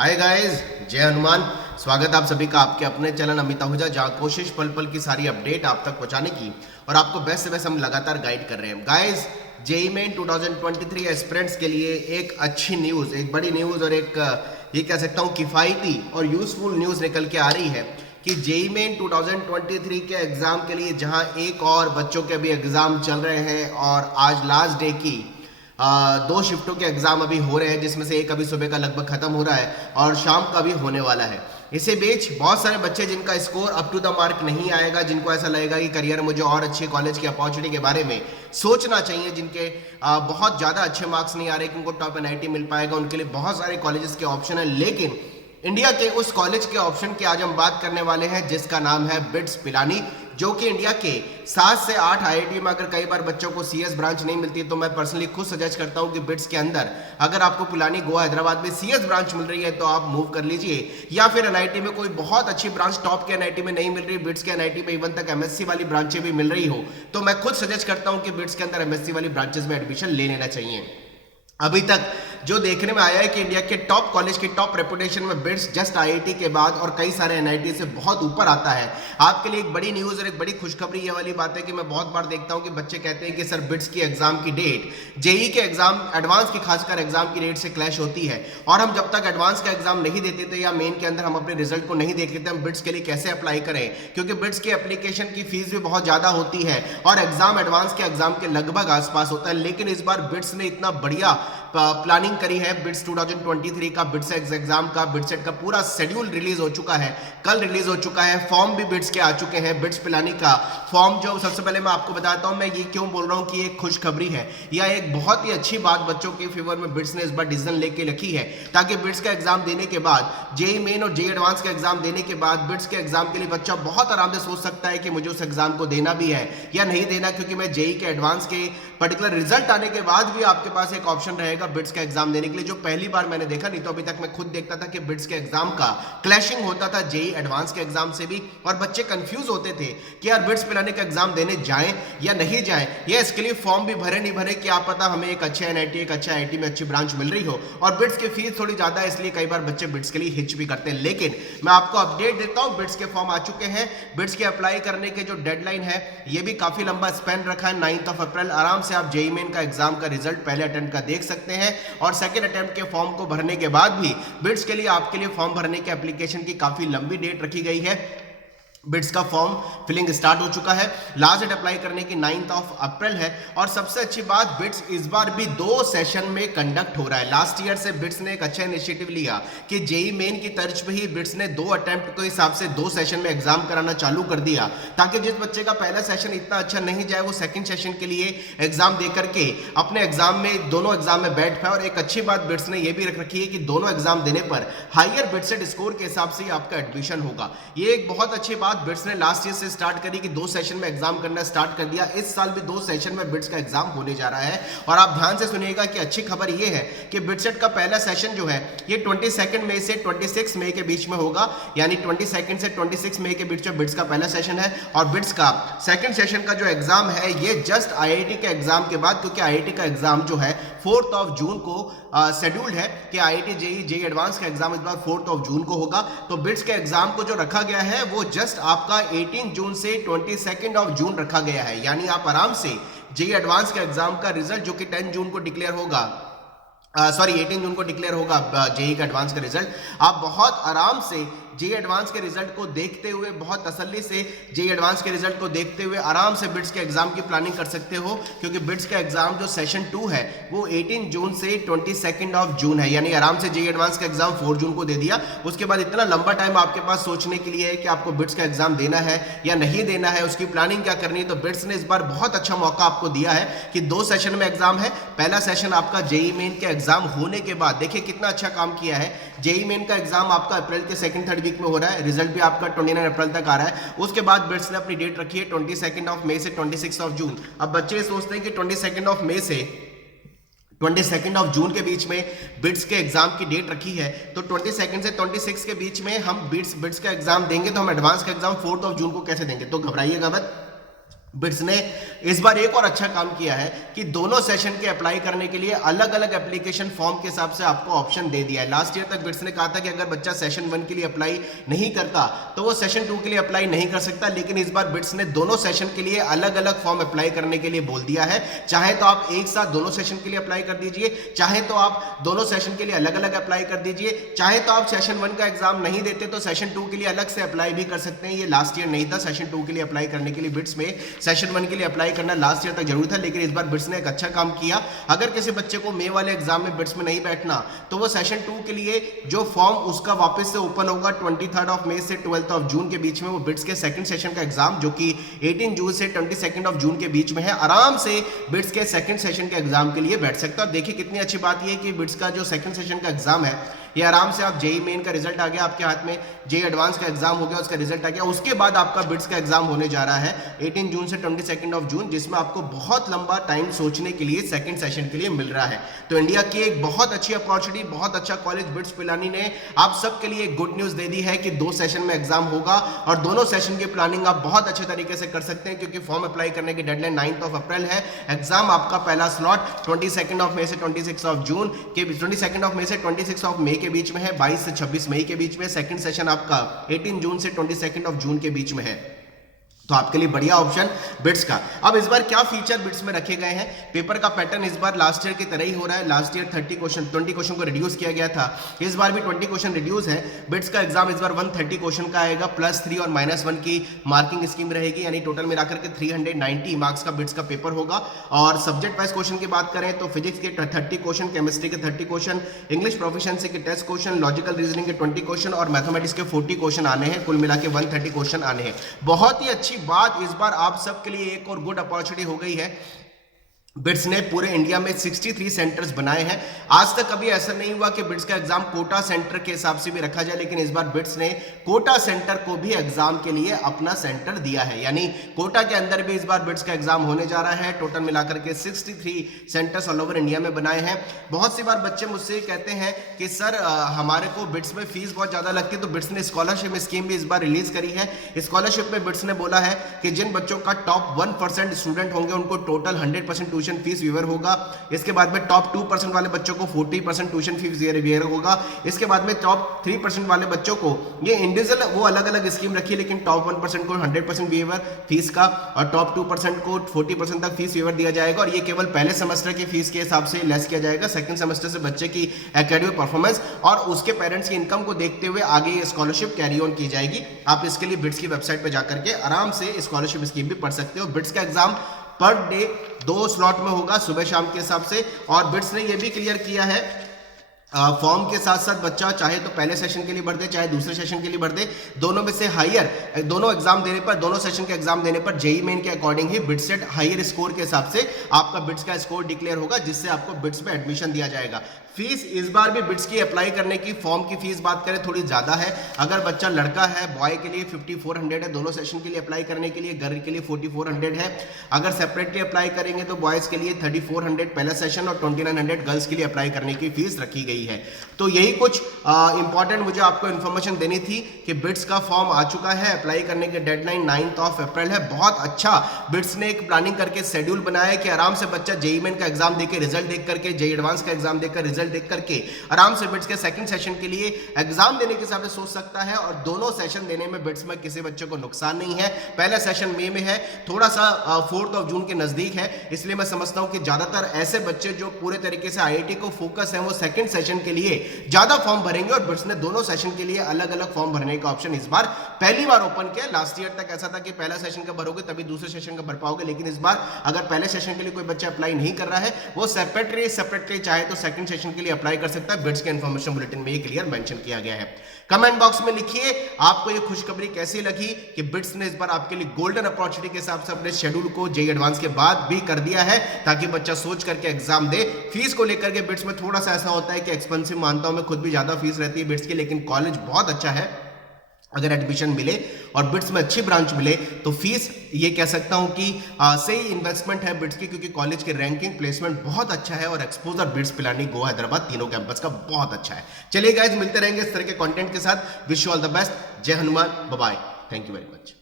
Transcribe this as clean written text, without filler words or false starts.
Hi guys, जय हनुमान। स्वागत आप सभी का आपके अपने चैनल अमित आहूजा, जहाँ कोशिश पल पल की सारी अपडेट आप तक पहुंचाने की और आपको बेस्ट से बेस्ट हम लगातार गाइड कर रहे हैं। गाइस, जेईई मेन 2023 एस्पिरेंट्स के लिए एक अच्छी न्यूज़, एक बड़ी न्यूज़ और एक ये कह सकता हूँ किफ़ायती और यूज़फुल न्यूज़ निकल के आ रही है कि जेईई मेन 2023 के एग्ज़ाम के लिए जहाँ एक और बच्चों के अभी एग्ज़ाम चल रहे हैं और आज लास्ट डे की दो शिफ्टों के एग्जाम अभी हो रहे हैं, जिसमें से एक अभी सुबह का लगभग खत्म हो रहा है और शाम का भी होने वाला है। इसी बीच बहुत सारे बच्चे जिनका score up to the mark नहीं आएगा, जिनको ऐसा लगेगा कि करियर मुझे और अच्छे कॉलेज की अपॉर्चुनिटी के बारे में सोचना चाहिए, जिनके बहुत ज़्यादा अच्छे मार्क्स नहीं आ रहे कि उनको टॉप एनआईटी मिल पाएगा, उनके लिए बहुत सारे कॉलेजेस के ऑप्शन है। लेकिन इंडिया के उस कॉलेज के ऑप्शन की आज हम बात करने वाले हैं जिसका नाम है बिट्स पिलानी, जो कि इंडिया के 7 से 8 आईआईटी में अगर कई बार बच्चों को सीएस ब्रांच नहीं मिलती तो मैं पर्सनली खुद सजेस्ट करता हूं कि बिट्स के अंदर अगर आपको पिलानी गोवा हैदराबाद में सीएस ब्रांच मिल रही है तो आप मूव कर लीजिए, या फिर एनआईटी में कोई बहुत अच्छी ब्रांच टॉप के एनआईटी में नहीं मिल रही, बिट्स के एनआईटी में इवन तक एमएससी वाली ब्रांचें भी मिल रही हो, तो मैं खुद सजेस्ट करता हूं कि बिट्स के अंदर एमएससी वाली ब्रांचेस में एडमिशन ले लेना चाहिए। अभी तक जो देखने में आया है कि इंडिया के टॉप कॉलेज की टॉप रेपुटेशन में बिट्स जस्ट आईआईटी के बाद और कई सारे एनआईटी से बहुत ऊपर आता है। आपके लिए एक बड़ी न्यूज़ और एक बड़ी खुशखबरी ये वाली बात है कि मैं बहुत बार देखता हूं कि बच्चे कहते हैं कि सर बिट्स की एग्जाम की डेट जेईई के एग्जाम एडवांस की खासकर एग्जाम की डेट से क्लैश होती है, और हम जब तक एडवांस का एग्जाम नहीं देते थे या मेन के अंदर हम अपने रिजल्ट को नहीं देखते थे हम बिट्स के लिए कैसे अप्लाई करें, क्योंकि बिट्स की एप्लीकेशन की फीस भी बहुत ज़्यादा होती है और एग्जाम एडवांस के एग्जाम के लगभग आसपास होता है। लेकिन इस बार बिट्स ने इतना बढ़िया प्लानिंग करी है। बिट्स 2023 का बिट्स एग्जाम का बिटसेट का पूरा शेड्यूल रिलीज हो चुका है, कल रिलीज हो चुका है। फॉर्म भी बिट्स के आ चुके हैं। बिट्स पिलानी का फॉर्म जो सबसे पहले मैं आपको बताता हूं, मैं ये क्यों बोल रहा हूं कि एक खुशखबरी है या एक बहुत ही अच्छी बात बच्चों के फेवर में बिट्स ने इस बार डिसीजन लेके रखी है, ताकि बिट्स का एग्जाम देने के बाद जेईई मेन और जेईई एडवांस का एग्जाम देने के बाद बिट्स के एग्जाम के लिए बच्चा बहुत आराम से सोच सकता है कि मुझे उस एग्जाम को देना भी है या नहीं देना, क्योंकि मैं जेईई के एडवांस के पर्टिकुलर रिजल्ट आने के बाद भी आपके पास एक ऑप्शन रहेगा बिट्स का एग्जाम देने के लिए, जो पहली बार मैंने देखा। नहीं तो अभी तक मैं खुद देखता था कि बिट्स के एग्जाम का क्लैशिंग होता था जेईई एडवांस के एग्जाम से भी, और बच्चे कंफ्यूज होते थे कि यार बिट्स पिलाने का एग्जाम देने जाएं या नहीं जाएं, या इसके लिए फॉर्म भी भरे नहीं भरे, क्या पता हमें एक अच्छे एनआईटी एक अच्छा आईआईटी में अच्छी ब्रांच मिल रही हो, और बिट्स की फीस थोड़ी ज्यादा है इसलिए कई बार बच्चे बिट्स के लिए हिच भी करते हैं। लेकिन मैं आपको अपडेट देता हूं, बिट्स के फॉर्म आ चुके हैं। बिट्स के अप्लाई करने के जो डेडलाइन है ये भी काफी लंबा स्पेन रखा है, 9 अप्रैल। आराम से आप जेईई मेन का एग्जाम का रिजल्ट पहले अटेम्प्ट का देख सकते हैं, और सेकेंड अटेम्प्ट के फॉर्म को भरने के बाद भी बिट्स के लिए आपके लिए फॉर्म भरने के एप्लीकेशन की काफी लंबी डेट रखी गई है। बिट्स का फॉर्म फिलिंग स्टार्ट हो चुका है, लास्ट डेट अप्लाई करने की 9 अप्रैल है। और सबसे अच्छी बात, बिट्स इस बार भी 2 सेशन में कंडक्ट हो रहा है। लास्ट ईयर से बिट्स ने एक अच्छा इनिशिएटिव लिया कि जेईई मेन की तर्ज पे ही बिट्स ने 2 अटेम्प्ट के हिसाब से 2 सेशन में एग्जाम कराना चालू कर दिया, ताकि जिस बच्चे का पहला सेशन इतना अच्छा नहीं जाए वो सेकंड सेशन के लिए एग्जाम दे करके अपने एग्जाम में दोनों एग्जाम में बैठ पाए। और एक अच्छी बात बिट्स ने यह भी रख रखी है कि दोनों एग्जाम देने पर हायर बिटसेट स्कोर के हिसाब से आपका एडमिशन होगा। ये एक बहुत अच्छी बात बिट्स ने लास्ट ईयर से स्टार्ट करी कि 2 सेशन में एग्जाम करना स्टार्ट कर दिया। इस साल भी 2 सेशन में बिट्स का एग्जाम होने जा रहा है। और आप ध्यान से सुनिएगा कि अच्छी खबर ये है कि बिटसेट का पहला सेशन जो है ये 22 मई से 26 मई के बीच में होगा, यानी 22 से 26 मई के बीच में बिट्स का पहला सेशन है। और बिट्स का सेकंड सेशन का जो एग्जाम है ये जस्ट आईआईटी के एग्जाम के बाद, क्योंकि आईआईटी का एग्जाम जो है 4 जून को शेड्यूल्ड है कि आईआईटी जेईई एडवांस का एग्जाम इस बार 4 जून को होगा। तो बिट्स के एग्जाम को जो रखा गया है वो जस्ट आपका 18 जून से 22 जून रखा गया है, यानी आप आराम से जेईई एडवांस के एग्जाम का रिजल्ट जो कि 10 जून को डिक्लेयर होगा, 18 जून को डिक्लेयर होगा जेईई का एडवांस का रिजल्ट, आप बहुत आराम से जेईई एडवांस के रिजल्ट को देखते हुए, बहुत तसल्ली से जेईई एडवांस के रिजल्ट को देखते हुए आराम से बिट्स के एग्जाम की प्लानिंग कर सकते हो, क्योंकि बिट्स का एग्जाम जो सेशन 2 है वो 18 जून से 22 जून है, यानी आराम से जेईई एडवांस का एग्जाम 4 जून को दे दिया। उसके बाद इतना लंबा टाइम आपके पास सोचने के लिए है कि आपको बिट्स का एग्जाम देना है या नहीं देना है, उसकी प्लानिंग क्या करनी है। तो बिट्स ने इस बार बहुत अच्छा मौका आपको दिया है कि 2 सेशन में एग्जाम है। पहला सेशन आपका जेईई मेन के एग्जाम होने के बाद, देखिए कितना अच्छा काम किया है। जेईई मेन का एग्जाम आपका अप्रैल के सेकंड थर्ड वीक में हो रहा है, रिजल्ट भी आपका 29 अप्रैल तक आ रहा है। उसके बाद बिट्स ने अपनी डेट रखी है 22 मई से 26 जून। अब बच्चे सोचते हैं कि 22 मई से 22 जून के बीच में बिट्स के एग्जाम की डेट रखी है, तो 22 से 26 के बीच में हम बिट्स का एग्जाम देंगे, तो हम एडवांस का एग्जाम 4 जून को कैसे देंगे। तो घबराइएगा मत, बिट्स ने इस बार एक और अच्छा काम किया है कि दोनों सेशन के अप्लाई करने के लिए अलग अलग एप्लीकेशन फॉर्म के हिसाब से आपको ऑप्शन दे दिया है। लास्ट ईयर तक बिट्स ने कहा था कि अगर बच्चा सेशन 1 के लिए अप्लाई नहीं करता तो वो सेशन 2 के लिए अप्लाई नहीं कर सकता, लेकिन इस बार बिट्स ने दोनों सेशन के लिए अलग अलग फॉर्म अप्लाई करने के लिए बोल दिया है। चाहे तो आप एक साथ दोनों सेशन के लिए अप्लाई कर दीजिए, चाहे तो आप दोनों सेशन के लिए अलग अलग अप्लाई कर दीजिए, चाहे तो आप सेशन 1 का एग्जाम नहीं देते तो सेशन 2 के लिए अलग से अप्लाई भी कर सकते हैं। ये लास्ट ईयर नहीं था, सेशन 2 के लिए अप्लाई करने के लिए बिट्स में सेशन 1 के लिए अप्लाई करना लास्ट ईयर तक जरूरी था, लेकिन इस बार बिट्स ने एक अच्छा काम किया। अगर किसी बच्चे को मई वाले एग्जाम में बिट्स में नहीं बैठना तो वो सेशन 2 के लिए जो फॉर्म उसका वापस से ओपन होगा 23 ऑफ मई से 12 जून के बीच में, वो बिट्स के सेकंड सेशन का एग्जाम जो कि 18 जून से 22 जून के बीच में है, आराम से बिट्स के सेकंड सेशन के एग्जाम के लिए बैठ सकता है। और देखिए कितनी अच्छी बात यह है कि बिट्स का जो सेकंड सेशन का एग्जाम है ये आराम से आप जेई मेन का रिजल्ट आ गया आपके हाथ में, जेई एडवांस का एग्जाम हो गया, उसका रिजल्ट आ गया, उसके बाद आपका बिट्स का एग्जाम होने जा रहा है 18 जून से 22 जून, जिसमें आपको बहुत लंबा टाइम सोचने के लिए सेकंड सेशन के लिए मिल रहा है। तो इंडिया की एक बहुत अच्छी अपॉर्चुनिटी, बहुत अच्छा कॉलेज बिट्स पिलानी ने आप सबके लिए एक गुड न्यूज दे दी है कि 2 सेशन में एग्जाम होगा और दोनों सेशन की प्लानिंग आप बहुत अच्छे तरीके से कर सकते हैं, क्योंकि फॉर्म अप्लाई करने की डेडलाइन 9 अप्रैल है। एग्जाम आपका पहला स्लॉट 22 मई से 26 जून के 22 मई से 26 मई के बीच में है, 22 से 26 मई के बीच में। सेकंड सेशन आपका 18 जून से 22 जून के बीच में है, तो आपके लिए बढ़िया ऑप्शन बिट्स का। अब इस बार क्या फीचर बिट्स में रखे गए हैं, पेपर का पैटर्न इस बार लास्ट ईयर की तरह ही हो रहा है। लास्ट ईयर 20 क्वेश्चन को रिड्यूस किया गया था, इस बार भी 20 क्वेश्चन रिड्यूस है। बिट्स का एग्जाम इस बार 130 क्वेश्चन का आएगा, +3 और -1 की मार्किंग स्कीम रहेगी, यानी टोटल मिलाकर के 390 मार्क्स का बिट्स का पेपर होगा। और सब्जेक्ट वाइज क्वेश्चन की बात करें तो फिजिक्स के 30 क्वेश्चन, केमिस्ट्री के 30 क्वेश्चन, इंग्लिश प्रोफिशिएंसी के टेस्ट क्वेश्चन, लॉजिकल रीजनिंग के 20 क्वेश्चन और मैथमेटिक्स के 40 क्वेश्चन आने हैं। कुल मिला के 130 क्वेश्चन आने हैं। बहुत ही अच्छी बात, इस बार आप सबके लिए एक और गुड अपॉर्चुनिटी हो गई है। बिट्स ने पूरे इंडिया में 63 सेंटर्स बनाए हैं। आज तक कभी ऐसा नहीं हुआ कि बिट्स का एग्जाम कोटा सेंटर के हिसाब से भी रखा जाए, लेकिन इस बार बिट्स ने कोटा सेंटर को भी एग्जाम के लिए अपना सेंटर दिया है, यानी कोटा के अंदर भी इस बार बिट्स का एग्जाम होने जा रहा है। टोटल मिलाकर के 63 सेंटर्स ऑल ओवर इंडिया में बनाए हैं। बहुत सी बार बच्चे मुझसे कहते हैं कि सर हमारे को बिट्स में फीस बहुत ज्यादा लगती है, तो बिट्स ने स्कॉलरशिप स्कीम भी इस बार रिलीज करी है। स्कॉलरशिप में बिट्स ने बोला है कि जिन बच्चों का टॉप 1% स्टूडेंट होंगे उनको टोटल 100% ट्यूशन फीस वेवर होगा। इसके बाद में टॉप 2% वाले बच्चों को 40% ट्यूशन फीस वेवर होगा। इसके बाद में टॉप 3% वाले बच्चों को, ये इंडिविजुअल वो अलग अलग स्कीम रखी है, लेकिन टॉप 1% को 100% वेवर फीस का और टॉप 2% को 40% तक फीस वेवर दिया जाएगा। और ये केवल पहले सेमेस्टर की फीस के हिसाब से लेस किया जाएगा। सेकंड सेमेस्टर से बच्चे की एकेडमिक परफॉर्मेंस और उसके पेरेंट्स की इनकम को देखते हुए आगे ये स्कॉलरशिप कैरी ऑन की जाएगी। आप इसके लिए बिट्स की वेबसाइट पर जाकर के आराम से स्कॉलरशिप स्कीम भी पढ़ सकते हो। बिट्स का एग्जाम पर डे 2 स्लॉट में होगा, सुबह शाम के हिसाब से। और बिट्स ने यह भी क्लियर किया है फॉर्म के साथ साथ बच्चा चाहे तो पहले सेशन के लिए भर दे, चाहे दूसरे सेशन के लिए भर दे, दोनों में से हायर दोनों एग्जाम देने पर, दोनों सेशन के एग्जाम देने पर जेई मेन के अकॉर्डिंग ही बिट्स सेट हायर स्कोर के हिसाब से आपका बिट्स का स्कोर डिक्लेयर होगा, जिससे आपको बिट्स में एडमिशन दिया जाएगा। फीस इस बार भी बिट्स की अप्लाई करने की फॉर्म की फीस बात करें थोड़ी ज्यादा है। अगर बच्चा लड़का है, बॉय के लिए 5400 है दोनों सेशन के लिए अप्लाई करने के लिए, गर्ल के लिए 4400 है। अगर सेपरेटली अप्लाई करेंगे तो बॉयज के लिए 3400 पहला सेशन और 2900 गर्ल्स के लिए अप्लाई करने की फीस रखी गई है। तो यही कुछ इंपॉर्टेंट मुझे आपको इन्फॉर्मेशन देनी थी कि बिट्स का फॉर्म आ चुका है, अप्लाई करने की डेडलाइन 9 अप्रैल है। बहुत अच्छा बिट्स ने एक प्लानिंग करके शेड्यूल बनाया है कि आराम से बच्चा जेई मेन का एग्जाम देकर रिजल्ट देख करके, जेई एडवांस का एग्जाम देकर रिजल्ट देख करके आराम से बिट्स के सेकंड सेशन के लिए एग्जाम देने के हिसाब से सोच सकता है। और दोनों सेशन देने में बिट्स में किसी बच्चे को नुकसान नहीं है। पहला सेशन मई में है, थोड़ा सा 4 जून के नजदीक है, इसलिए मैं समझता हूं कि ज्यादातर ऐसे बच्चे जो पूरे तरीके से आईआईटी को फोकस है वो सेकंड सेशन के लिए ज्यादा फॉर्म भरेंगे। और बिट्स ने दोनों सेशन के लिए अलग अलग फॉर्म भरने का ऑप्शन इस बार पहली बार ओपन किया। लास्ट ईयर तक ऐसा था कि पहला सेशन का भरोगे तभी दूसरे सेशन का भर पाओगे, लेकिन इस बार अगर पहले सेशन के लिए कोई बच्चा अप्लाई नहीं कर रहा है वो सेपरेटली चाहे तो सेकंड सेशन के लिए अप्लाई कर सकता है। बिट्स के इंफॉर्मेशन बुलेटिन में ये क्लियर मेंशन किया गया है। कमेंट बॉक्स में लिखिए आपको ये खुशखबरी कैसी लगी कि बिट्स ने इस बार आपके लिए गोल्डन अपॉर्चुनिटी के हिसाब से अपने शेड्यूल को जेई एडवांस के बाद भी कर दिया है, ताकि बच्चा सोच करके एग्जाम दे। फीस को लेकर के बिट्स में थोड़ा सा ऐसा होता है कि एक्सपेंसिव मानता हूं मैं, खुद भी ज्यादा फीस रहती है बिट्स की, लेकिन कॉलेज बहुत अच्छा है। अगर एडमिशन मिले और बिट्स में अच्छी ब्रांच मिले तो फीस ये कह सकता हूं कि सही इन्वेस्टमेंट है बिट्स की, क्योंकि कॉलेज की रैंकिंग प्लेसमेंट बहुत अच्छा है और एक्सपोजर बिट्स पिलानी गोवा हैदराबाद तीनों कैंपस का बहुत अच्छा है। चलिए गाइस, मिलते रहेंगे इस तरह के कंटेंट के साथ। Wish you all the best. जय Hanuman, bye bye, thank you very much.